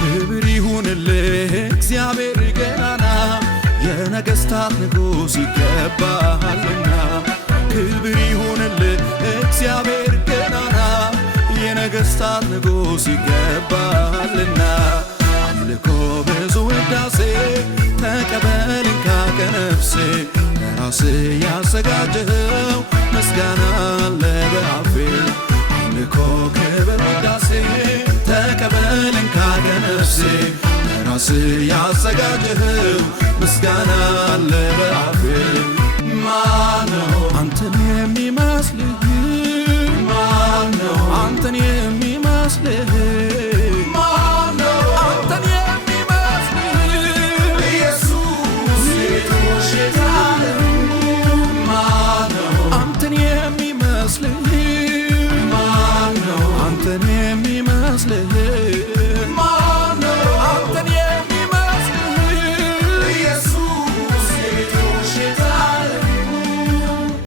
ክብር ይሁንልህ እግዚአብሔር ገናና የነገሥታት ንጉሥ ይገባሃልና ክብር ይሁንልህ እግዚአብሔር ገናና የነገሥታት ንጉሥ ይገባሃልና አምልኮ ብዙ ውዳሴ ተቀበል እንካ ከነፍሴ ለራስህ ያዘጋጀኸው ምስጋና አለ በአፌ አምልኮ ክብር ውዳሴ ተቀበል እንካ ከነፍሴ ለራስህ ያዘጋጀኸው ምስጋና አለ በአፌ ማነው አንተን የሚመስልህ ማነው አንተን የሚመስልህ